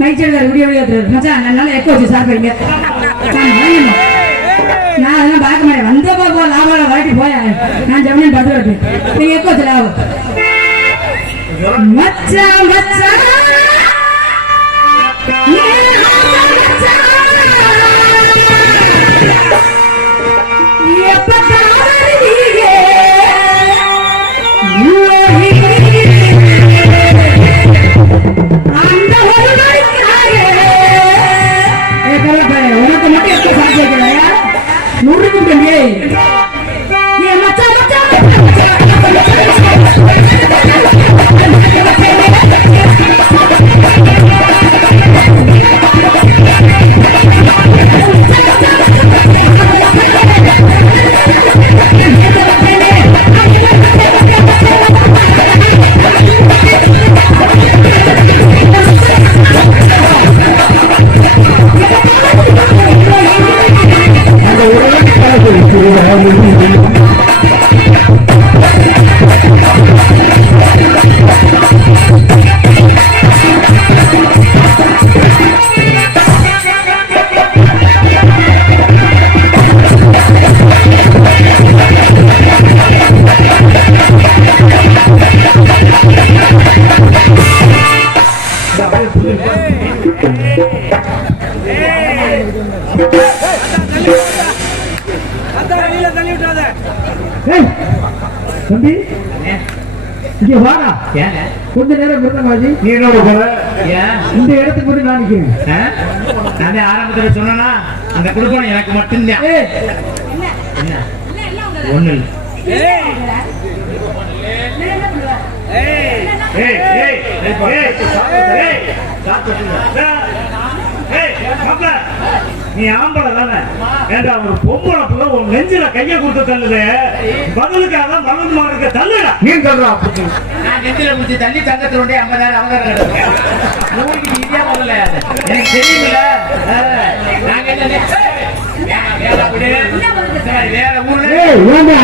மைச்செடுக்கிற video மச்சான் நல்லா echo வச்சு சாப்பிடுங்க. நான் அதெல்லாம் பார்க்க மாட்டேன். வந்தப்போ போ லாபம் வரட்டி போய நான் ஜமீன் பத்து வருது நீங்க எக்கோ வச்சு லாபம் மச்சான் மச்சான் இங்க வாடா. கொஞ்ச நேரம் மிருதமாஜி நீ என்னோட போற இந்த இடத்துக்கு மட்டும் நான் நிக்கிறேன். நான் ஆரம்பத்துல சொன்னா அந்த குடும்பம் எனக்கு மட்டும்தான். ஒண்ணு நீ ஆம்பளை தானே ஏண்டா ஒரு பொம்பளை புள்ள உன் நெஞ்சில கைய கொடுத்து தள்ளுது பதிலுக்காக மகன் மார்க்க தள்ளுடா நீ தள்ளுறா. நான் நெஞ்சில முடிச்சு தள்ளி தங்கத்தினுடைய 50,000 அவகாரம் எனக்கு தெரியுமில்ல. வேற ஊர்ல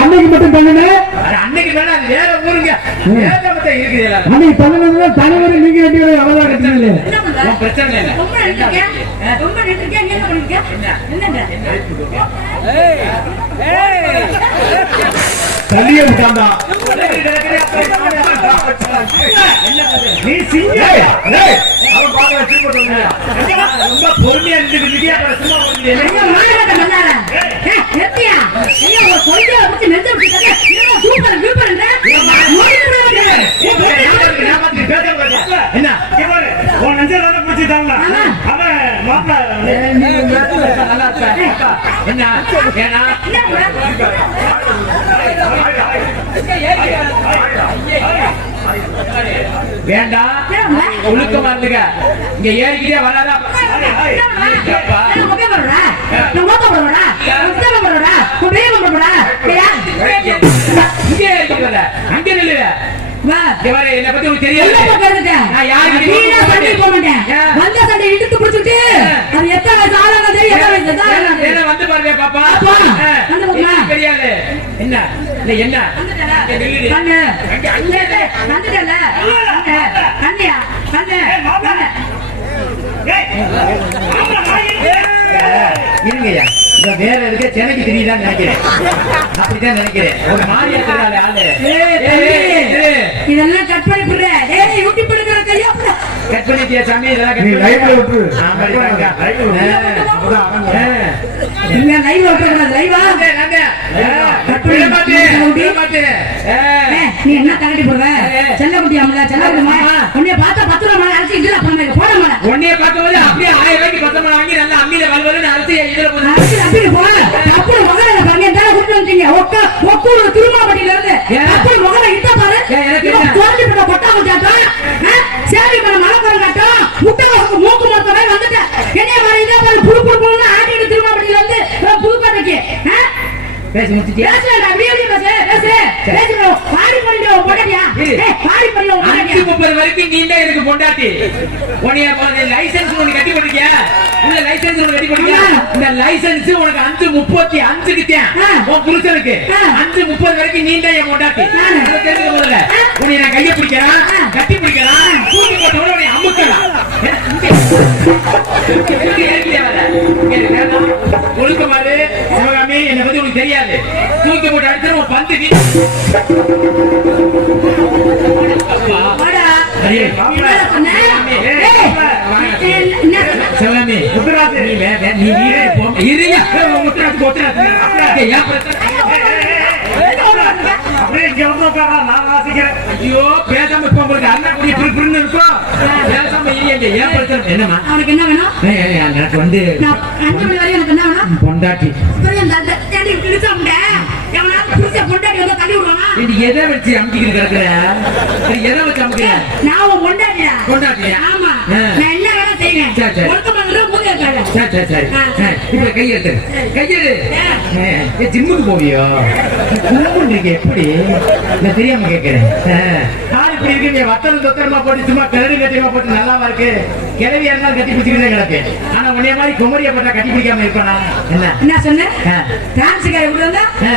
அன்னைக்கு மட்டும் பண்ணுங்க. அன்னைக்கு மேல அது வேற ஊருங்க இருக்குது. அன்னைக்கு பண்ணதுல தலைவர் நீங்க ரெண்டு பேரும் அவதாரம் பிரச்சனை இல்லை. தள்ளியே விட்டாண்டா நீ சிங்க ரொம்ப பொறுமையா என்ன உன் நெஞ்சல் தானே பிடிச்சிட்டாங்களா அவன் மாப்பிள்ள என்ன ஏன்னா வேண்டாம் ஒழுக்கமா இருந்துங்க. இங்க ஏறிக்கிட்டே வராதா அங்கே நில்லுற. என்ன பத்தி உங்களுக்கு தெரியாது. வந்து பாருங்க பாப்பா தெரியாது. என்ன என்ன இருங்கய்யா வேற இருக்க சென்னைக்கு தெரியுதான்னு நினைக்கிறேன். அப்படிதான் நினைக்கிறேன். ஒரு மாதிரி இதெல்லாம் கட் பண்ணி கட் பண்ணிட்டியா சாமி? இதெல்லாம் நீ என்ன தகட்டி போடுற? செல்ல முடியாமல உன்னைய பார்த்தா 10 ரூபாய் அரைச்சி இதுல போட மாட்டேன். உன்னைய பார்க்கும்போது அப்படியே 1000 ரூபாய்க்கு 10 ரூபாய் வாங்கி நல்லா அம்மியில வல்வதுன்னு அரைச்சி இதுல திருமாவட்டியில இருந்து சேவை பண்ண மலக்கரம் காட்டும் முட்டை மூக்கு மொத்தமே வந்துட்டேன். என்ன புது புது ஆட்டிட்டு திருமாவட்டியில இருந்து புதுக்கோட்டைக்கு பேசி முடிச்சிட்டியா? வரைக்கும் நீ தான் எனக்கு பொண்டாட்டி. லைசன்ஸ் உனக்கு கட்டி பண்ணிக்க. இந்த லைசன்ஸ் உனக்கு கட்டி பண்ணிக்க. இந்த லைசன்ஸ் உனக்கு 5:35 உன் புருஷனுக்கு 5:30 வரைக்கும் நீ தான் என் பொண்டாட்டி. தெரிஞ்சுக்க முதல்ல உன்னை நான் கையை பிடிக்கிறேன், கட்டி பிடிக்கிறேன், தூக்கி போட்டவன உன்னை அமுக்கலாம். ஒழுக்கமாறு சிவகாமி என்னை பத்தி உனக்கு தெரியாது. தூக்கி போட்டு அடிச்சு ஒரு பந்து வாடா. ஐயே, என்னடா சொன்ன? சிவகாமி முத்துராஜு. நீ வீரே போ. இருங்க முத்துராஜ் முத்துராஜ் ஏன் பிரச்சனை? அப்படியே இங்க வந்து உட்காரா, நான் வாசிக்கிறேன். ஐயோ பேசாம இப்ப உங்களுக்கு அண்ணன் கூடிய பிரிப்பிரின்னு இருக்கும். பேசாம இருங்க. ஏன் பிரச்சனை? என்னம்மா அவனுக்கு என்ன வேணும்? எனக்கு வந்து நான் 5 மணி வரையும் எனக்கு என்ன வேணும்? பொண்டாட்டி. அப்புறம் இந்த தேடி பிடிச்சவங்க எவனாவது புடிச்ச பொண்டாட்டி வந்து தள்ளி விடுவானா? நீ எதை வச்சு அமுக்கிட்டு கிடக்குற? எதை வச்சு அமுக்கிற? நான் உன் பொண்டாட்டியா? பொண்டாட்டியா? ஆமா. ஆ. நான் என்ன வேணா செய்வேன். சரி, சரி. ஒருத்தமா இருந்தா மூஞ்சி இருக்காது. சரி சரி சரி. இப்ப கையெழுத்து கையெழு. ஜிம்முக்கு போவியோ? கும்பிடுறீங்க எப்படி? நான் தெரியாம கேட்கிறேன். ஆள் இப்படி இருக்கீங்க, வத்தலும் தொத்தரமா போட்டு சும்மா கிளறி கட்டியமா போட்டு நல்லாவா இருக்கு? கிளவியா இருந்தாலும் கட்டி பிடிச்சிக்கிட்டே கிடப்பேன். ஆனா உன்னைய மாதிரி குமரியா போட்டா கட்டி பிடிக்காம இருப்பானா? என்ன சொன்ன? ஆ. டான்ஸ்கார இப்படி வந்தா ஆ.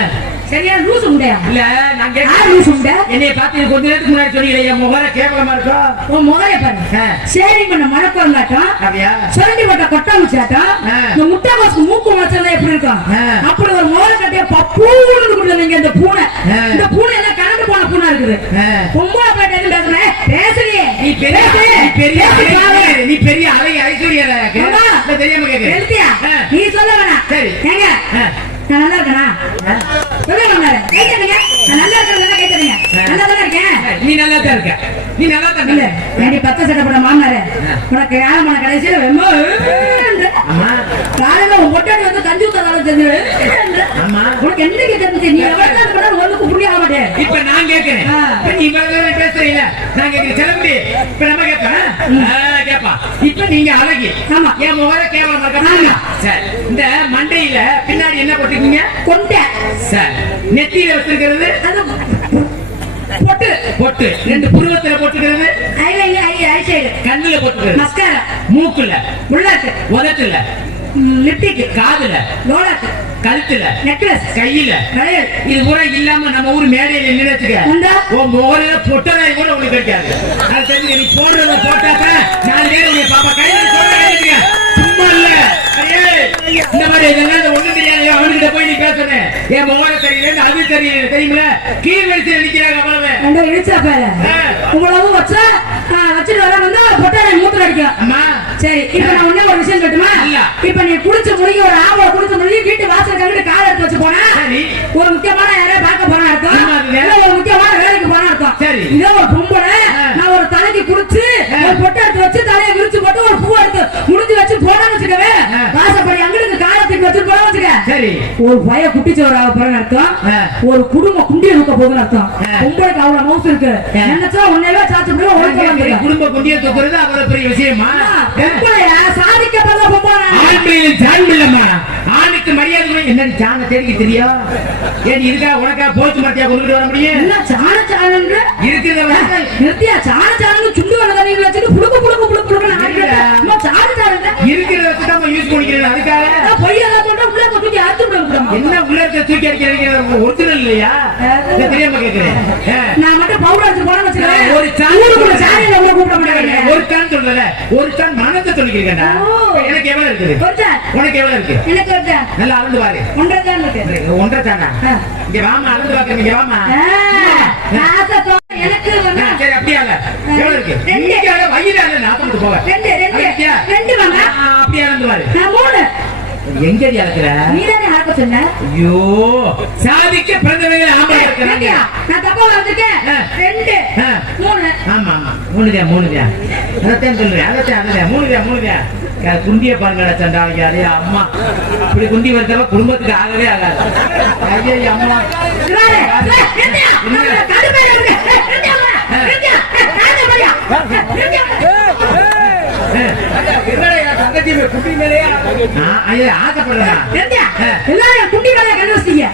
சரியா லூசு உண்டையா? இல்ல நான் யார் கேட்கிறேன். லூசு உண்டை? என்னைய பார்த்து கொஞ்ச நேரத்துக்கு முன்னாடி சொன்னீங்களே என் முகர கேவலமா இருக்கும். உன் முகரை பாரு. ஆ. சேவிங் பண்ண மணக்கோங்காட்டம், அப்படியா? சுரண்டி போட்ட கொட்டாங்குச்சாட்டம், ஆ. இந்த முட்டைகோசு மூக்கு முளைச்சதா எப்படி இருக்கும்? ஆ. அப்படி ஒரு முகரை கட்டிய பப்பூன்னு கொடுத்தீங்க இந்த பூனை. ஆ. இந்த பூனை எல்லாம் கலந்து போன பூனை இருக்குது. ஆ. பொம்பளை பேட்டை எதுவும் பேசுறேன் பேசுறியே. நீ பெரிய பேசு பாரு. நீ பெரிய அலை ஐஸ்வர்யா ஆமா. தெரியாம கேட்கிறேன். எழுத்தியா? ஆ. நீ சொல்ல வேணாம். சரி. ஏங்க ஆ. நான் நல்லா இருக்கேனா? ஆ. சொல்லுங்க உன்னால. கேட்குறீங்க? நான் நல்லா இருக்கேன் கேட்குறீங்க. நல்லா தானே இருக்கேன். நீ நல்லா தான் இருக்க. நீ நல்லா தான் இல்ல இருக்க. வேண்டி பச்சை சட்டை போட மாமனாரு ஆ. உனக்கு யாரமான கடைசியில வெம்மோ அம்மா காலையில உன் பொட்டாடி வந்து கஞ்சி ஊத்த காலம் தெரிஞ்சு அம்மா உனக்கு என்னைக்கு தெரிஞ்சு நீ எவ்வளவு ஒண்ணுக்கு புரிய ஆக மாட்டேன். இப்ப நான் கேட்கிறேன். ஆ. இப்ப நீ இவ்வளவு பேசுறீங்க. நான் கேட்கிறேன் செலவுடி. இப்ப நம்ம கேட்பேன். கேப்பா. இப்ப நீங்க அழகி. ஆமா. என் முகர கேவலமா ஆமா. இருக்க. சரி. இந்த மண்டையில பின்னாடி என்ன போட்டுக்கீங்க? கொண்டை சரி. நெத்தியில வச்சிருக்கிறது அது பொட்டு பொட்டு. ரெண்டு புருவத்துல போட்டுக்கிறது, ஐசைடு கண்ணுல போட்டுக்கிறது, மஸ்காரா மூக்குல, உள்ளாக்கு உதட்டுல, லிப்டிக் காதுல, லோலாக்கு கழுத்துல, நெக்லஸ் கையில. வளையல் இது பூரா இல்லாம நம்ம ஊர் மேடையில நின்னுச்சுக்க உண்டா? உன் முகரையில பொட்டதாய் கூட உனக்கு கிடைக்காது. அது தெரிஞ்சு நீ போடுறத போட்டாப்ப 4 பேர் உன்னை பாப்பா கையில சொல்லுங்க. சும்மா இல்ல. இந்த மாதிரி இதெல்லாம் ஒண்ணு தெரியாது. அவன்கிட்ட போய் நீ பேசுறேன். என் முகரை தெரியல, அது தெரியல, தெரியுமில? கீழ் வரிசையில் நிக்கிறாங்க அவ்வளவு. ரெண்டு இழுச்சா பேர உங்களவு வச்சா வச்சுட்டு வர வந்து பொட்டாடை மூத்திர அடிக்கும். அம்மா சரி இப்ப நான் ஒண்ணே ஒரு விஷயம் சொல்லட்டுமா? இல்ல. இப்ப நீ குடிச்ச முடிய ஒரு ஆவல குடிச்ச முடிய வீட்டு வாசல் கங்கிட்டு கால் எடுத்து வச்சு போனா சரி. ஒரு முக்கியமான யாரையும் பார்க்க போனா அர்த்தம். ஆமா, அது வேற. இல்ல ஒரு முக்கியமான வேலைக்கு போனா அர்த்தம். சரி. இதோ ஒரு பொம்பளை நான் ஒரு தலைக்கு குடிச்சு ஒரு பொட்டை எடுத்து வச்சு தலையை விரிச்சு போட்டு ஒரு பூ எடுத்து முடிஞ்சு வச்சு போனான்னு வச்சுக்கவே வாசப்படி அங்கிட்டு காலத்துக்கு வச்சு போன வச்சுக்க. சரி. ஒரு பய குட்டிச்சவர் ஆக போறேன்னு அர்த்தம். ஒரு குடும்பம் குண்டிய நூக்க போகுதுன்னு அர்த்தம். பொம்பளைக்கு அவ்வளவு மவுசு இருக்கு. நினைச்சா உன்னையவே சாச்சு முடியும் ஒழுக்க குடும்ப குண்டிய தூக்குறது அவ்வளவு பெரிய விஷயமா? பொம்பளையா சாதிக்கப்பட்ட பொம்பளை ஆண்மையில் சாண்மில்லம்மா. ஆணுக்கு மரியாதை என்ன சாண தேடிக்கு தெரியும்? ஏன் இருக்கா உனக்கா போச்சு மத்தியா கொண்டுட்டு வர முடியும்? என்ன சாண சாணன்று இருக்கிறத நிறுத்தியா சாண சாணன்னு சுண்டு வர தண்ணியில் வச்சுட்டு புழுக்கு புழுக்கு புழுக்கு புழுக்குன்னு ஆடிட்டு சாண சாணன்ற இருக்கிறத வச்சு தான் யூஸ் பண்ணிக்கிறேன். அதுக்காக பொய்யெல்லாம் சொல்லிட்டு உள்ள தூக்கி அறுத்து விட என்ன உள்ள இருக்க தூக்கி அடிக்கிறீங்க? ஒரிஜினல் இல்லையா? இதை தெரியாம கேட்கிறேன். நான் மட்டும் பவுடர் வச்சு போன வச்சுக்கிறேன். ஒரு சாணி சாணியில உள்ள கூப்பிட மாட்டேன். ஒரு டான் சொல்லல, ஒரு டான் மனத்தை சொல்லிக்கிறேன்டா. எனக்கு எவ்வளவு இருக்குது? உனக்கு எவ்வளவு இருக்கு? எனக்கு ஒரு நல்லா அளந்து பாரு. 1.5 தான் இருக்கு. 1.5 தானா? இங்க வாமா, அளந்து பாக்க. இங்க வாமா. எனக்கு சரி அப்படியே அல்ல. எவ்வளவு இருக்கு? இங்க வயிறு அல்ல, நாத்தமுக்கு போக. 2 வாங்க. அப்படியே அளந்து பாரு. நான் 3. எங்க அளக்குற? நீதானே அளக்க சொன்ன. ஐயோ, சாதிக்க பிறந்தவங்க ஆம்பளை இருக்காங்க. நான் தப்பா வந்திருக்கேன். 2 3. ஆமா ஆமா 3 அதான் சொல்றேன். அதான் 3 குண்டிய பாருங்கடா சண்டாங்க. அதே அம்மா இப்படி குண்டி வரதெல்லாம் குடும்பத்துக்கு ஆகவே ஆகாது. ஐயோ அம்மா ஆசைப்படுறேன். எல்லாரும் குட்டி வேலையை கண்டு வச்சிட்டீங்க.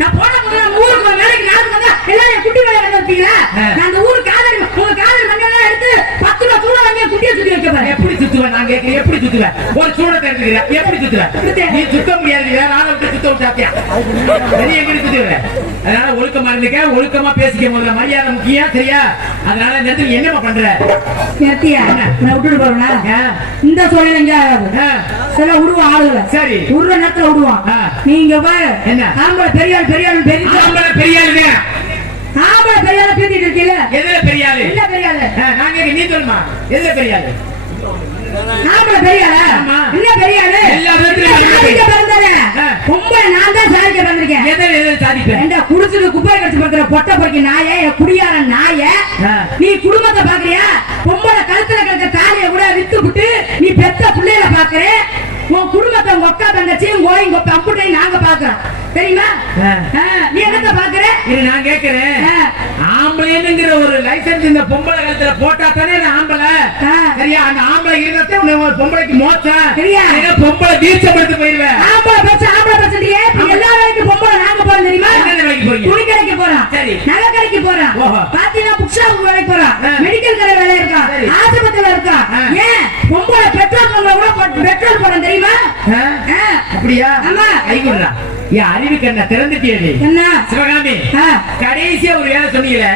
நான் போன ஊருக்கு வேலைக்கு நாளுக்கு வந்தா எல்லாரும் குட்டி வேலையை கண்டு வச்சிட்டீங்களா? நான் அந்த ஊருக்கு காதல் உங்க காதல் மண்ணெல்லாம் எடுத்து 10 ரூபா தூள வாங்கி குட்டியை சுத்தி வைக்க பாரு. எப்படி சுத்துவேன்? நான் கேட்கிறேன், எப்படி சுத்துவேன்? ஒரு சூட தெரிஞ்சுக்கிறேன். எப்படி சுத்துவேன்? நீ சுத்த முடியாது. வேற ஆளை விட்டு சுத்த விட்டாத்தியா? நீ எங்க சுத்துவேன்? அதனால ஒழுக்கமா இருந்துக்க, ஒழுக்கமா பேசிக்க, முதல்ல மரியாதை முக்கியம், சரியா? அதனால இந்த இடத்துல என்னமா பண்ற? நிறுத்தியா நான் விட்டுட்டு போறேன்னா இந்த சூழ்நிலை எங்க ஆகாது. சில விடுவான் ஆளுகளை, சரி விடுற நேரத்துல விடுவான். நீங்க பாரு என்ன ஆம்பளை பெரிய ஆள் பெரிய ஆள் பெரிய ஆம்பளை பெரிய ஆளுங்க. ஆம்பளை பெரிய ஆள் பேசிட்டு இருக்கீங்க. எதுல பெரிய ஆளு? என்ன பெரிய ஆளு? நாங்க நீ சொல்லுமா, எதுல பெரிய ஆளு? ஆம்பளை பெரிய ஆளா? என்ன பெரிய ஆளு? எல்லா விதத்திலும் சாதிக்க பிறந்தவன். பொம்பளை நான் தான் சாதிக்க பிறந்திருக்கேன். எதுல சாதிப்பேன்? என்ன குடிச்சிட்டு குப்பை கடிச்சு படுக்கிற பொட்டை பொறுக்கி நாயே, குடியார நாயே, நீ குடும்பத்தை பாக்குறியா? பொம்பளை கழுத்துல கிடக்க தாலியை கூட வித்து விட்டு நீ பெத்த பிள்ளைகளை பாக்குற. உன் குடும்பத்தை உங்க அக்கா தங்கச்சியும் கோயிங்க அம்புட்டையும் நாங்க பாக்குறோம், தெரியுமா? நீ என்னத்த பாக்குற? இது நான் கேக்குறேன், ஆம்பளைங்கிற ஒரு லைசன்ஸ் இந்த பொம்பளை கழுத்துல போட்டா தானே ஆம்பளை, சரியா? அந்த ஆம்பளை இருக்கிறதே ஒரு பொம்பளைக்கு மோச்சம், சரியா? பொம்பளை தீர்ச்சப்படுத்த போயிருவேன். ஆம்பளை பிரச்சனையே எல்லா வேலைக்கும் பொம்பளை நாங்க போறோம், தெரியுமா? என்ன வேலைக்கு போறீங்க? துணி கடைக்கு போறோம், சரி, நகை கடைக்கு போறோம், பாத்தீங்கன்னா புக் ஷாப் வேலைக்கு போறோம், மெடிக்கல் கடை வேலை இருக்கா, ஆஸ்பத்திரியில இருக்கா. ஏன் பொம்பளை பெட்ரோல் பங்க்ல கூட பெட்ரோல் போறோம், தெரியுமா? அப்படியா? ஆமா. ஐகுறா என் அறிவு கண்ண திறந்துட்டியது. என்ன சிவகாமி, கடைசியா ஒரு வேலை சொன்னீங்களே,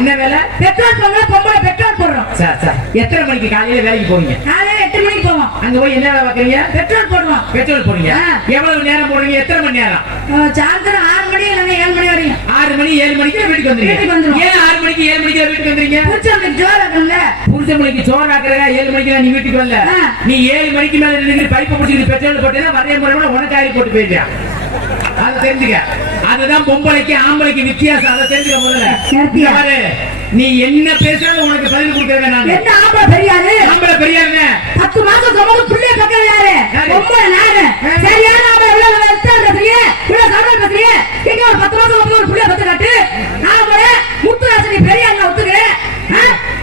என்ன வேலை? பெட்ரோல் பங்க்ல பொம்பளை பெட்ரோல் போடுறோம். சார் சார், எத்தனை மணிக்கு காலையில வேலைக்கு போவீங்க? காலையில 8 மணிக்கு போவோம். அங்க போய் என்ன வேலை பாக்குறீங்க? பெட்ரோல் போடுவோம். பெட்ரோல் போடுறீங்க. எவ்வளவு நேரம் போடுவீங்க? எத்தனை மணி நேரம்? சாயந்தரம் 6 மணி இல்ல 7 மணி வரையும். 6 மணி 7 மணிக்கு வீட்டுக்கு வந்துருங்க. ஏன் 6 மணிக்கு 7 மணிக்கு வீட்டுக்கு வந்துறீங்க? புருஷனுக்கு ஜோர் ஆக்கும்ல. புருஷனுக்கு ஜோர் ஆக்குறதா 7 மணிக்கு நீ வீட்டுக்கு வரல. நீ 7 மணிக்கு மேல நின்னு பைப்பை பிடிச்சிட்டு பெட்ரோல் போட்டேன்னா வரைய முறை உனக்கு ஆரி போட்டு போயிடுறியா? அது தெரிஞ்சுக்க. அதுதான் பொம்பளைக்கு ஆம்பளைக்கு வித்தியாசம். அதை தெரிஞ்சுக்க முதல்ல. நீ என்ன பேசாலும் உனக்கு பதில் கொடுக்கறேன் நான். என்ன ஆம்பளை பெரியாரு? ஆம்பளை பெரியாருங்க 10 மாசம் சுமந்து புள்ளைய பக்கம் யாரு? பொம்பளை நானு. சரியான ஆம்பளை உள்ள பேசுறீங்க, உள்ள சமையல் பேசுறீங்க. நீங்க ஒரு 10 மாசம் வந்து ஒரு புள்ளைய பத்து காட்டு. நான் போற முத்துராசனி பெரியாருங்க ஒத்துக்கிறேன்.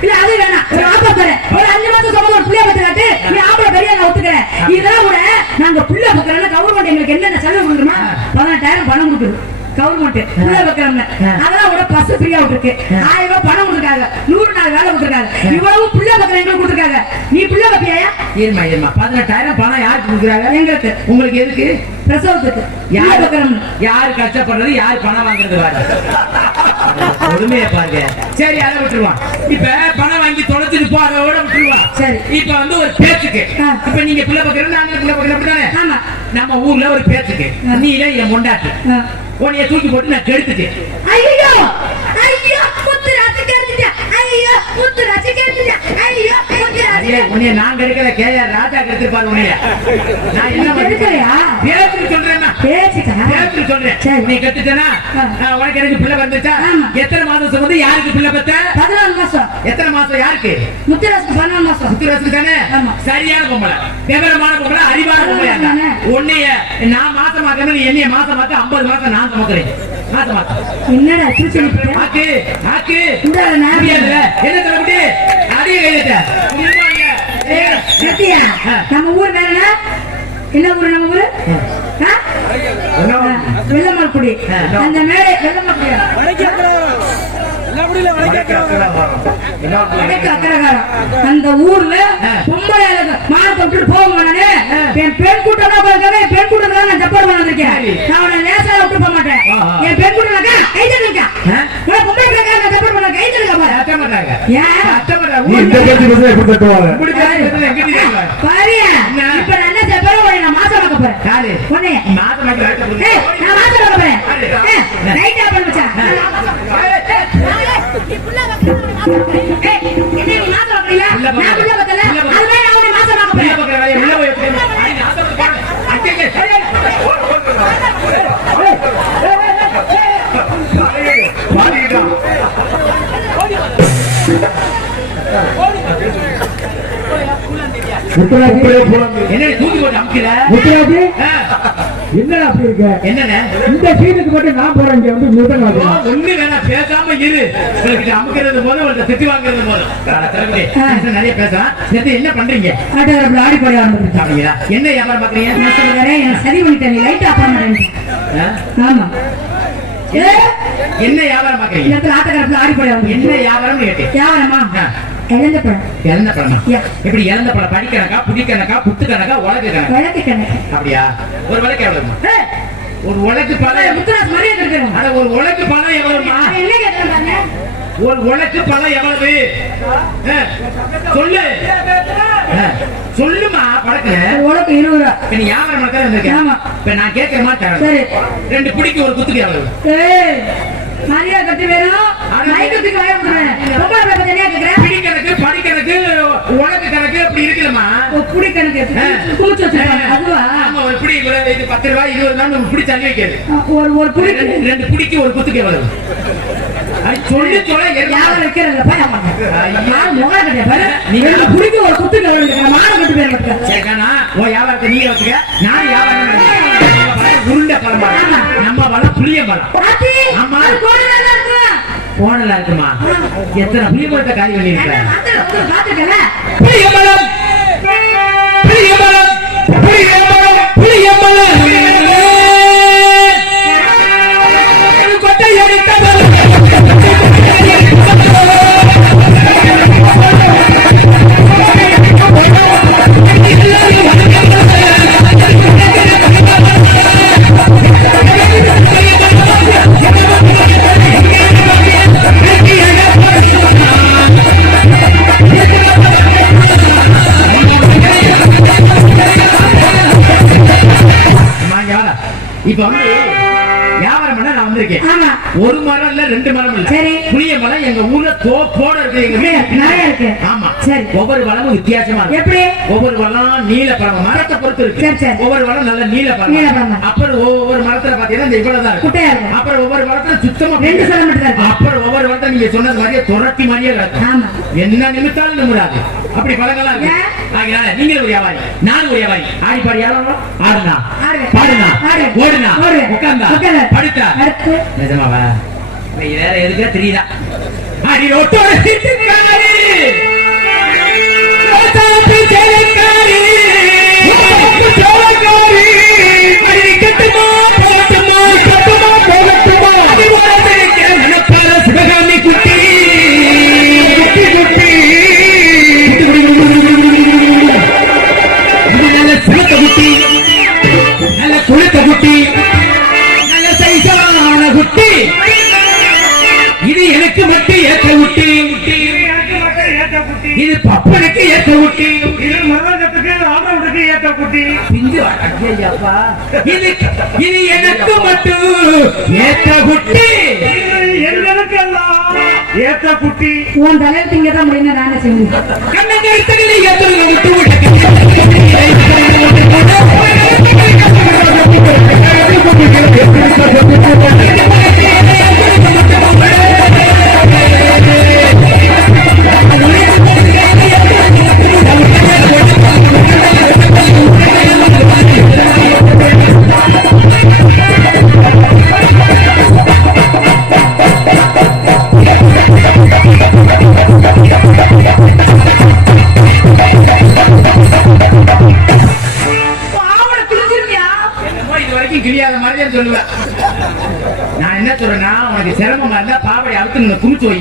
இல்ல அது வேணாம், ஒரு ஆம்பளை பாரு, ஒரு 5 மாசம் சுமந்து ஒரு புள்ளைய பத்து காட்டு. நீ ஆம்பளை பெரியாருங்க ஒத்துக்கிறேன். இதெல்லாம் கூட நாங்க புள்ள பக்கறேன்னா கவர்மெண்ட் எங்களுக்கு என்னென்ன செலவு கொடுக்குமா? 18,000 பணம் கொடுக்குது கவர்மெண்ட். புள்ள பக்கறோம்ல அதெல்லாம் கூட பஸ் ஃப்ரீயா விட்டுருக்கு. 1000 ரூபாய் பணம் கொடுத்துருக்காங்க, 100 நாள் வேலை கொடுத்துருக்காங்க. இவ்வளவு புள்ள பக்கற எங்களுக்கு கொடுத்துருக்காங்க. நீ புள்ள பப்பியா? ஏமா 18,000 பணம் யாருக்கு கொடுக்குறாங்க? எங்களுக்கு. உங்களுக்கு எதுக்கு? பிரசவத்துக்கு. யார் பக்கறோம்? யார் கஷ்டப்படுறது, யார் பணம் வாங்குறது பாரு. ஒருமையா பாருங்க. சரி, அதை விட்டுருவான். இப்ப பணம் வாங்கி தொலைச்சிட்டு போ, அதோட விட்டுருவான். சரி, இப்ப வந்து ஒரு பேச்சுக்கு, இப்ப நீங்க பிள்ளை பக்கற நாங்க பிள்ளை பக்கற அப்படிதானே? ஆமா. நம்ம ஊர்ல ஒரு பேச்சுக்கு நீ இல்ல என் பொண்டாட்டி உன்னைய தூக்கி போட்டு நான் கெடுத்துட்டேன். ஐயோ ஐயோ முத்து ராசி கெடுத்துட்டேன். ஐயோ முத்து ராசி கெடுத்துட்டேன். ஐயோ முத்து ராசி உன்னைய நான் கெடுக்கல, கேஆர் ராஜா கெடுத்துப்பாரு உன்னைய. நான் என்ன கெடுக்கலையா? பேச்சு சொல்றேன்னா பேச்சு சொல்றேன். நீ கெடுத்துட்டேனா உனக்கு எனக்கு பிள்ளை வந்துச்சா? எத்தனை மாசம் சுமந்து யாருக்கு பிள்ளை பெத்த? 14 மாசம். எத்தனை மாசம் யாருக்கு? முத்து ராசி 14 மாசம். முத்து ராசி தானே? சரியான பொம்பளை, விவரமான பொம்பளை, அறிவான பொம்பளை. உன்னைய நான் மாசமாக்கணும், நீ என்னைய மாசமாக்க 50 மாசம் நான் சுமக்கிறேன். மாசமாக்க என்னடா ஆக்கு ஆக்கு என்ன சொல்ல அடிய கையிட்ட நம்ம ஊர் வேற என்ன ஊரு? நம்ம ஊரு வெள்ளமால்குடி. அந்த மேலே அந்த ஊர்ல பொம்பளை மானத்தை விட்டுட்டு போவானே. என் பெண் கூட்டம் பெண் கூட்டம் நான் ஜப்பான் வந்திருக்கேன். நான் அவனை லேசா விட்டு போக மாட்டேன். என் பெண் கூட்டம் கைதா பொம்பளை ஜப்பான் பண்ண கைதா மாசம் போறேன். என்ன தூக்கி போட்டு அமுக்கிற? என்ன அப்படி இருக்க? என்ன இந்த சீனுக்கு மட்டும் நான் போறேன். இங்க வந்து ஒண்ணு வேணா, பேசாம இரு. அமுக்கிறது போது ஒரு திட்டி வாங்குறது போது நிறைய பேசலாம். என்ன பண்றீங்க? ஆடி போட ஆரம்பிச்சீங்களா? என்ன வியாபாரம் பாக்குறீங்க? நான் சொல்றேன், சரி பண்ணிட்டேன். லைட் ஆஃப் பண்ண. ஆமா, என்ன வியாபாரம் பாக்குறீங்க? ஆட்டக்காரத்துல ஆடி போட. என்ன வியாபாரம் கேட்டேன்? வியாபாரமா? இழந்த பழம். எப்படி இழந்த பழம்? படிக்கணக்கா, புடி கணக்கா, புத்து கணக்கா, உலக கணக்கா? அப்படியா? ஒரு விலைக்கு எவ்வளவு? ஒரு உலக்கு பழம் முத்துராஜ் மரியாதை இருக்கணும். அட ஒரு உலக்கு பழம் எவ்வளவுமா? அவன் என்ன கேட்கறாங்க? ஒரு உலக்கு பழம் எவ்வளவு? சொல்லு. சொல்லுமா பழக்க. உனக்கு 20 ரூபா. நீ வியாபாரம் பண்ண வந்திருக்கேன். ஆமா. இப்ப நான் கேட்க மாட்டேன். சரி. 2 பிடிக்கு ஒரு குத்துக்கு எவ்வளவு? ஏய் மரியாதை கட்டி வேணும். மைக்கத்துக்கு வாய விடுறேன். பொம்பளை பேப்பர் தனியா கேக்குறேன். பிடி கணக்கு, படி கணக்கு, உலக்கு கணக்கு அப்படி இருக்குமா? புடி கணக்கு குமிச்சு வச்சிருக்காங்க. அதுவா? ஆமா ஒரு பிடி இது 10 ரூபாய் 20 ரூபாய் ஒரு பிடி தள்ளி வைக்கிறது. ஒரு புடி 2 பிடிக்கு ஒரு குத்துக்கு எவ்வளவு? சொல்லி சொல்ல யாரும் வைக்கிறதுல போய் ஆமா. யார் முகா கட்டிய பாரு. நீ புடிக்கு ஒரு குத்துக்கு எவ்வளவு? மாடு கட்டி பேர் மட்டும். சரிதானா? ஓ வியாபாரத்தை நீங்க வச்சுக்க. நான் வியாபாரம் உருண்டை பழமா நம்ம வளம் புளிய மரம். ஆமா கோணலா இருக்கு. கோணலா இருக்குமா? எத்தனை புளிய மரத்தை காலி பண்ணிருக்க? பாத்துக்கல. புளிய மரம் புளிய மரம் புளிய மரம் புளிய மரம் கொட்டை அடித்தது. இப்ப வந்து வியாபாரம் பண்ண நான் வந்திருக்கேன். ஒரு மரம் இல்ல 2 மரம் இல்ல. சரி. புளிய மரம் எங்க ஊர்ல தோப்போட இருக்கு. எங்க வீட்டுல நிறைய இருக்கு. ஆமா சரி. ஒவ்வொரு வளமும் வித்தியாசமா இருக்கு. எப்படி? ஒவ்வொரு வளம் நீல பழம் மரத்தை பொறுத்து இருக்கு. சரி சரி. ஒவ்வொரு வளம் நல்ல நீல நீல பழம். பழம். அப்புறம் ஒவ்வொரு மரத்துல பாத்தீங்கன்னா இந்த இவ்வளவுதான் இருக்கு. குட்டையா இருக்கு. அப்புறம் ஒவ்வொரு மரத்துல சுத்தமா 2 சொல்ல மட்டும் இருக்கு. அப்புறம் ஒவ்வொரு மரத்துல நீங்க சொன்னது மாதிரியே துரட்டி மாதிரியே கிடக்கும். ஆமா. என்ன நிமித்தாலும் நிமிராது. அப்படி பழங்களா இருக்கு. ஆகினால நீங்க ஒரு வியாபாரி, நான் ஒரு வியாபாரி. ஆடி பாடி யாரும் ஆடுனா பாடுனா ஓடுனா உட்கார்ந்தா படுத்தா நிஜமாவா? நீ வேற எதுக்கு தெரியுதா? அடி ரோட்டோட சிட்டுக்காரி ரோட்டாப்பி சேலக்காரி சோளக்காரி மடி கட்டுமா போட்டுமா கட்டுமா போகட்டுமா அடி ஓடுறதுக்கு நினைப்பார சிவகாமி குட்டி குட்டி குட்டி இது நல்ல சிவத்த குட்டி, நல்ல கொழுத்த குட்டி, நல்ல சைசான குட்டி. இது எனக்கு மட்டும் ஏற்ற குட்டி. இது பப்பனுக்கு ஏற்ற குட்டி. இது மரணத்துக்கு ஆடவுக்கு ஏற்ற குட்டி. பிஞ்சு ஐயப்பா. இது எனக்கு மட்டும் ஏற்ற குட்டி. எங்களுக்கெல்லாம் ஏற்ற குட்டி. உன் தலையில திங்கதான் முடியும். நானே செய்வேன். கண்ணங்க எடுத்துக்கல ஏற்ற குட்டி. கிளியாத மாதிரி சொல்லுவேன். நான் என்ன சொல்றேன்னா உனக்கு சிரமமா இருந்தா பாவடை அவுத்து நீங்க குமிச்சு வை,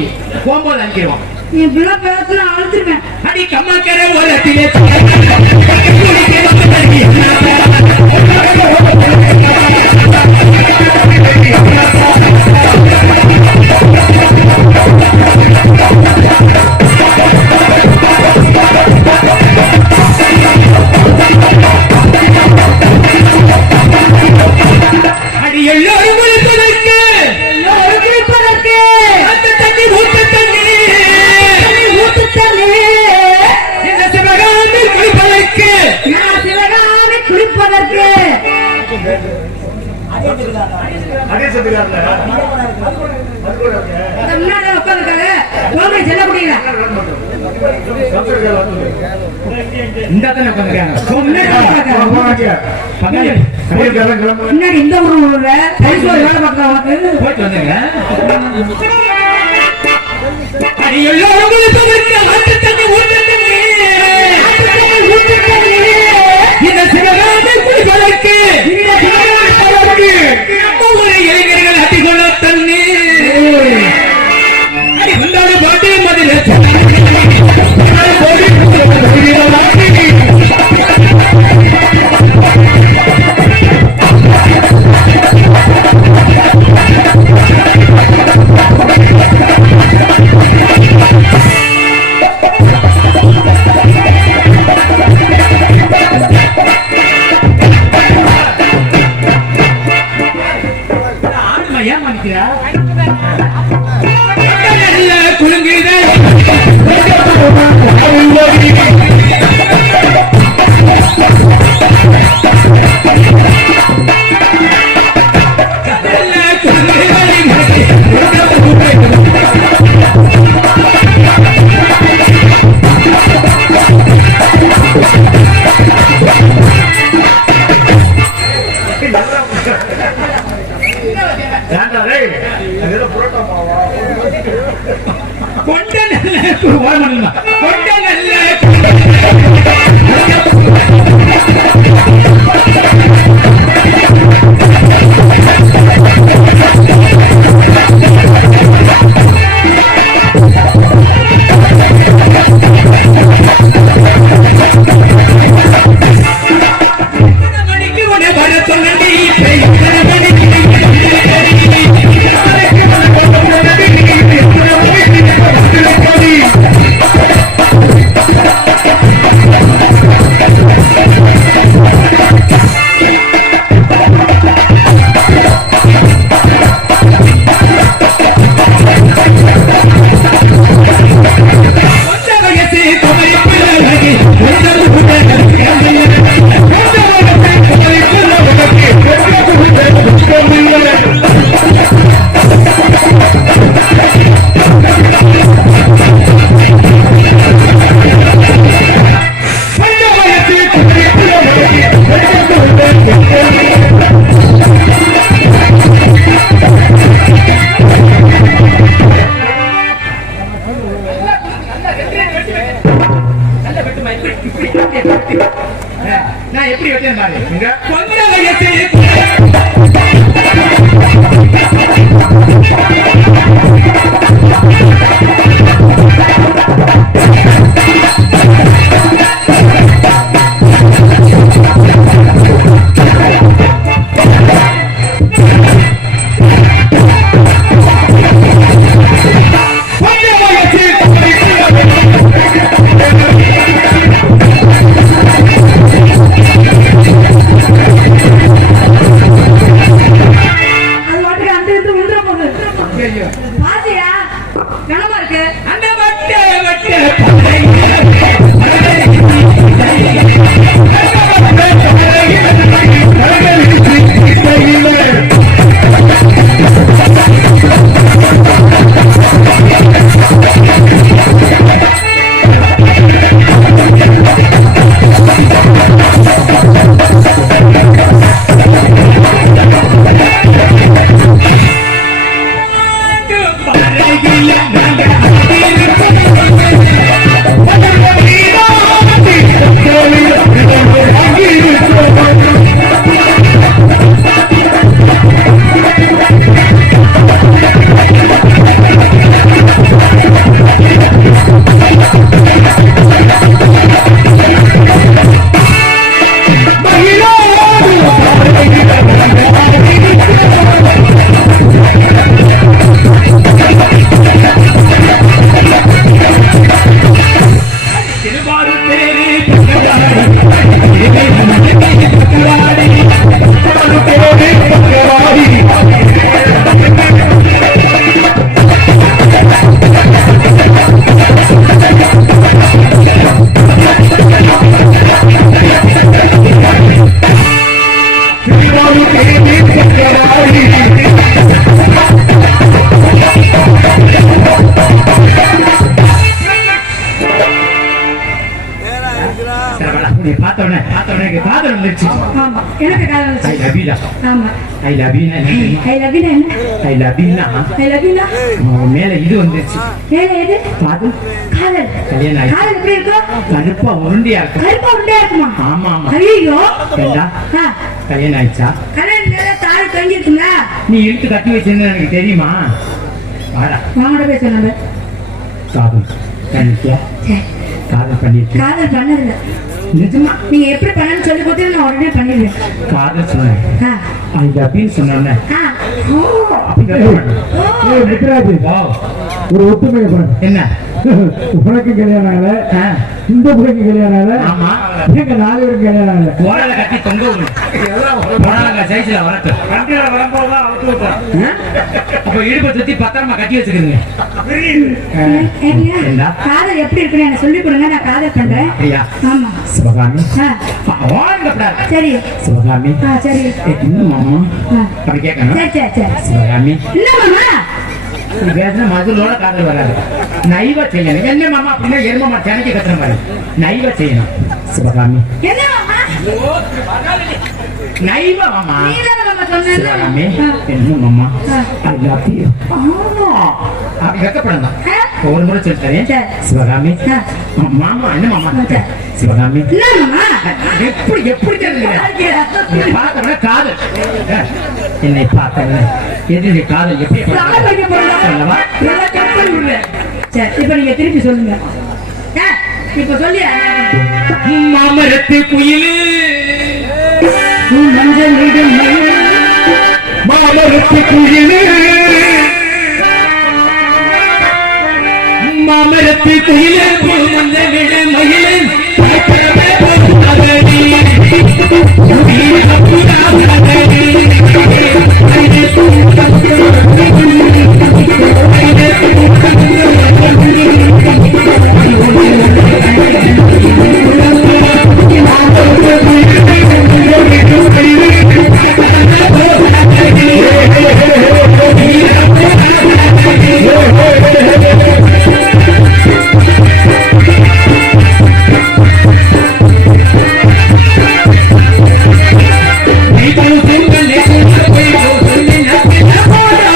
போகும்போது அனுப்பிடுவோம். என் பிள்ளை பேசல அழுத்துருவேன். அடி கம்மாக்கரை ஒரு அடி எல்லோரும் குளிப்பதற்கு அந்த தண்ணி ஊத்து தண்ணி ஊத்து தண்ணி இந்த சிவகாமி குளிப்பதற்கு குளிப்பதற்கு அதே சொல்லுறாங்க. முன்னாடி உட்காந்துருக்காங்க. கோவை செல்ல முடியல. இந்த தானே உட்காந்துருக்காங்க. முன்னாடி இந்த ஊர்ல பரிசோட வேலை பார்க்கலாம். உனக்கு போயிட்டு வந்துங்க. அடி எல்லோரும் குளிப்பதற்கு அந்த தண்ணி ஊத்து தண்ணி இந்த சிவகாமி குளிப்பதற்கு நம்ம ஊரை இளைஞர்கள் அதிகொள்ள தண்ணி அடி வந்தாடு பாட்டு மதில ஏன் நிக்கிறா குலுங்குதே கொண்ட நல்ல கொண்ட நல்ல மணிக்கு உன வர சொன்னி நான் எப்படி வெட்டேன் பாரு கொஞ்சம் வயசு பாத்தியா கனமா இருக்கு அந்த வட்ட வட்ட மேல இது வந்துருச்சு கருப்பா உருண்டியா இருக்குமா? ஆமா ஆமா. கல்யாணம் ஆயிடுச்சா? நீ இழுத்து கட்டி வச்சிருந்த எனக்கு தெரியுமா? காதல் பண்ணிருக்கேன். காதல் பண்ணதில்ல நிஜமா? நீங்க எப்படி பண்ணணும்னு சொல்லி கொடுத்து நான் உடனே பண்ணிடுவேன். காதல் சொன்னேன் அப்படின்னு சொன்னேன். ஒரு ஒத்துமையை பாரு. என்ன உனக்கு கல்யாணம் ஆகல, இந்த பிள்ளைக்கு கல்யாணம் ஆகல, ஆமா எங்க 4 பேருக்கு கல்யாணம் ஆகல. ஓரல கட்டி தொங்க சைஸ்ல வரட்டும். வண்டியில வரும்போதுதான் அவுத்து விட்டான். அப்ப இடுப்பை சுத்தி பத்திரமா கட்டி வச்சுக்கிறீங்க. ஏங்க, காதல் எப்படி இருக்குன்னு எனக்கு சொல்லி கொடுங்க, நான் காதல் பண்றேன். ஐயா ஆமா. சிவகாமி ஆ, வாங்கப்படாது. சரி. சிவகாமி சரி. இன்னும் மாமா ஆ. அப்படி கேட்கணும். சரி சரி சரி. சிவகாமி என்ன மாமா? நீ பேசுன மதுளோட காதல் வராது. நைவா செய்யணும். என்ன மாமா அப்படின்னா எருமமா சென்னைக்கு கத்துற மாதிரி நைவா செய்யணும். சிவகாமி என்ன மாமா? நைவா மாமா. நீதானே மாமா சொன்ன? சிவகாமி ஆ. என்ன மாமா ஆ. எல்லாத்தையும் அப்படி வெக்கப்படணும். ஆ? ஒரு முறை சொல்லித்தரேன். சரி. சிவகாமி ஆ. மாமா என்ன மாமா சரி. சிவகாமி என்ன மாமா? எப்படி எப்படி தெரிஞ்சுக்கிறேன் பார்த்தவன காதல் என்னை பார்த்தவன எதிரி காதல் எப்படி சாக வைக்க போறீங்களா? சொல்லவா? நல்லா cut பண்ணி விடுறேன். சரி, இப்ப நீங்க திருப்பி சொல்லுங்க. ஆ, இப்ப சொல்லியா? மாமரத்து குயிலு மஞ்சள் இடும் மாமரத்து குயிலு மாமரத்து குயிலு மஞ்சள் மயிலு போடா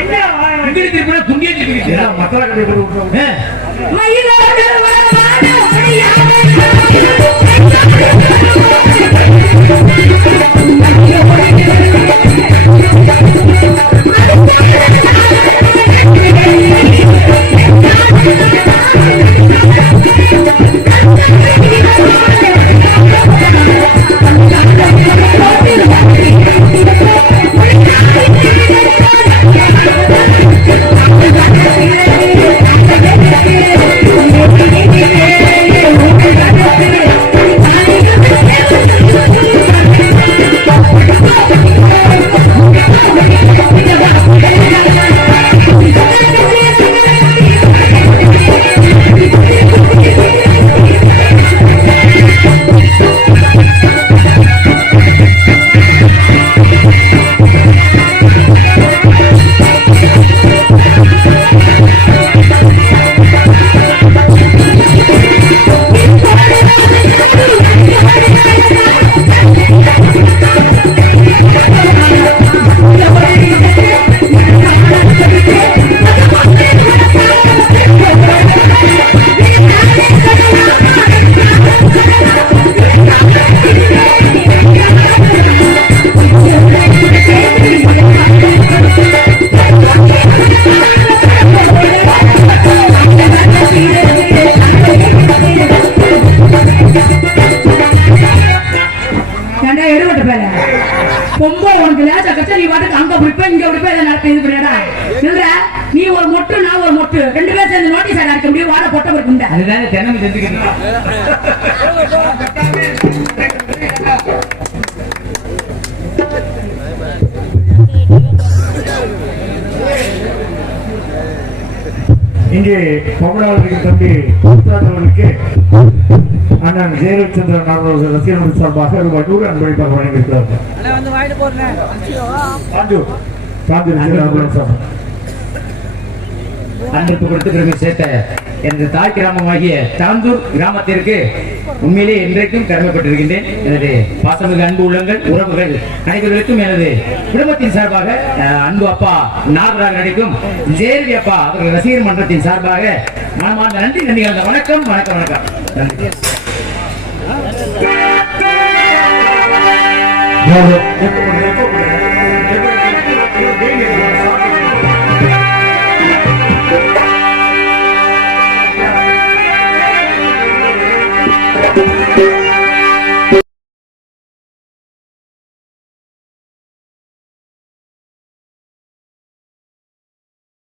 என்ன வாய் வாய். இங்கிட்டு திருப்பினா குண்டியே திருப்பிக்கிட்டு. ஏன் மத்தள கடையை போட்டு விட்டுறோம்? மயிலோடு வரவான மணியாக பொம்பை உனக்கு லேசா கச்சா நீ பாட்டுக்கு அங்க பிடிப்ப இங்க பிடிப்ப இதை நடத்த இது பண்ணிடா இல்ல நீ ஒரு மொட்டு நான் ஒரு மொட்டு ரெண்டு பேரும் சேர்ந்து நோட்டீஸ் அடிக்க முடியும் வாட பொட்டை பிடிக்கும் அதுதான் தினமும் செஞ்சுக்கிட்டு இங்கே பொம்மலாளருக்கு தம்பி அவர்களுக்கு அண்ணன் ஜெயலட்சந்திரன் அவர்கள் ரசிகர்கள் சார்பாக ரூபாய் 100 அன்பளிப்பாக வழங்கியிருக்கிறார்கள். அன்பிற்கு கொடுத்து பெருமை சேர்த்த எனது தாய் கிராமமாகிய சாந்தூர் கிராமத்திற்கு உண்மையிலே என்றைக்கும் கடமைப்பட்டிருக்கின்றேன். எனது பாசமிகு அன்பு உள்ளங்கள் உறவுகள் அனைவர்களுக்கும் எனது குடும்பத்தின் சார்பாக அன்பு அப்பா நாகராஜ் நடிக்கும் ஜேர்வி அப்பா அவர்கள் ரசிகர் மன்றத்தின் சார்பாக மனமார்ந்த நன்றி நன்றிகள். வணக்கம் வணக்கம் வணக்கம் நன்றி. எப்போ